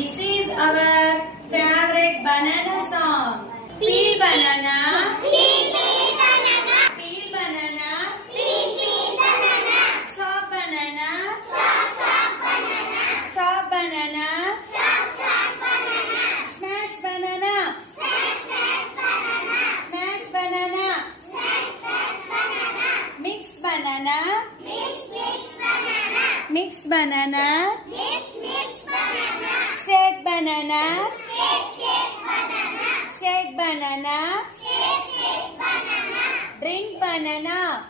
This is our favorite banana song. Peel banana. Peel banana. Peel banana. Peel banana. Chop banana. Chop banana. Chop banana. Chop banana. Smash banana. Smash banana. Mix banana. Mix banana. Shake banana. Shake banana. Drink banana.